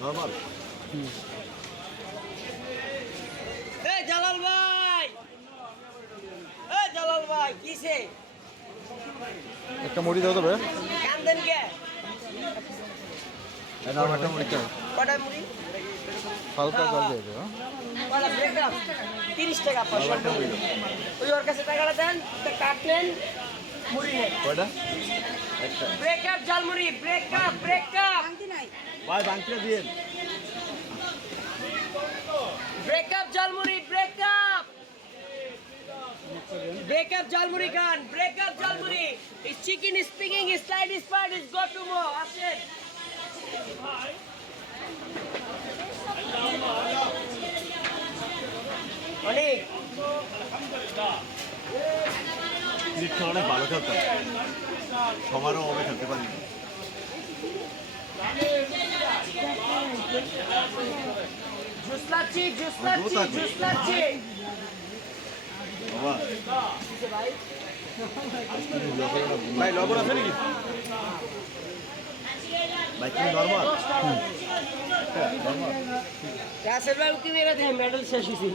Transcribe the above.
Normal. এই জালাল ভাই, এই জালাল ভাই কিসে একটা মুড়ি দাও তো ভাই। কান্দেন কে? নাও একটা মুড়ি চাই। কটা মুড়ি? হালকা জল দিয়ে দাও। কটা ব্রেকআপ? 30 টাকা পয়সা। ওই ওর কাছে টাকাটা দেন, কাটলেন মুড়ি নেন। কয়টা? একটা। ব্রেকআপ ঝালমুড়ি, ব্রেকআপ ব্রেকআপ ভাই বাংলা দিয়েন। Breakup jhalmuri, breakup breakup jhalmuri খান, breakup jhalmuri. Is chicken speaking, is slide is part is go to মো। আসেন অনেক ক্রিকেট খেলা অনেক ভালো খেলতাম, সবারও অবে খেলতে পারিনি। Juice lassi, juice lassi, juice lassi. বাবা ভাই লবণ আছে নাকি? ভাই কি নরমাল? রাসেল ভাই উঠে মেরে দেয়, মেডেল শেষ হয়েছে।